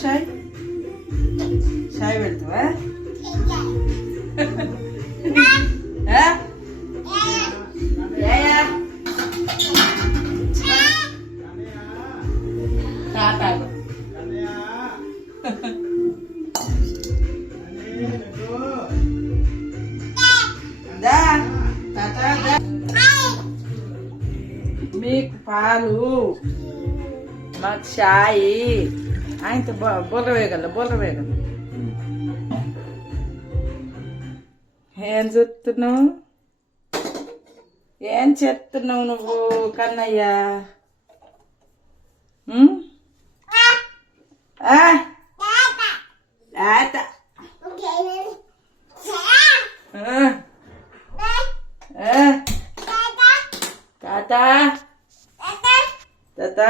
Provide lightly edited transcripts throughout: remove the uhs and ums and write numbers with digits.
షాయ్ షాయ్ పెడతావా తాతాగు దా తాతా మీకు పాలు మాకు షాయి ఆయనతో బొర్ర వేగల ఏం చేస్తున్నావు నువ్వు కన్నయ్య తాత తాత తాత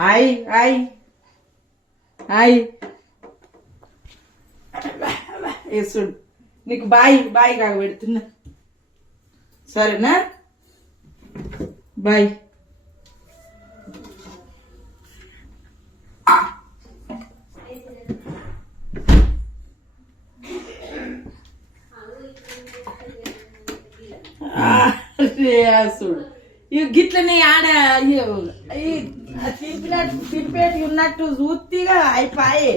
హాయ్ హాయ్ హాయ్ వేసుడు నీకు బాయ్ కాక పెడుతున్నా సరేనా బాయ్ చూడు ఇవి గిట్లనే ఆడ తింపేటి ఉన్నట్టు చూతిగా అయిపోయి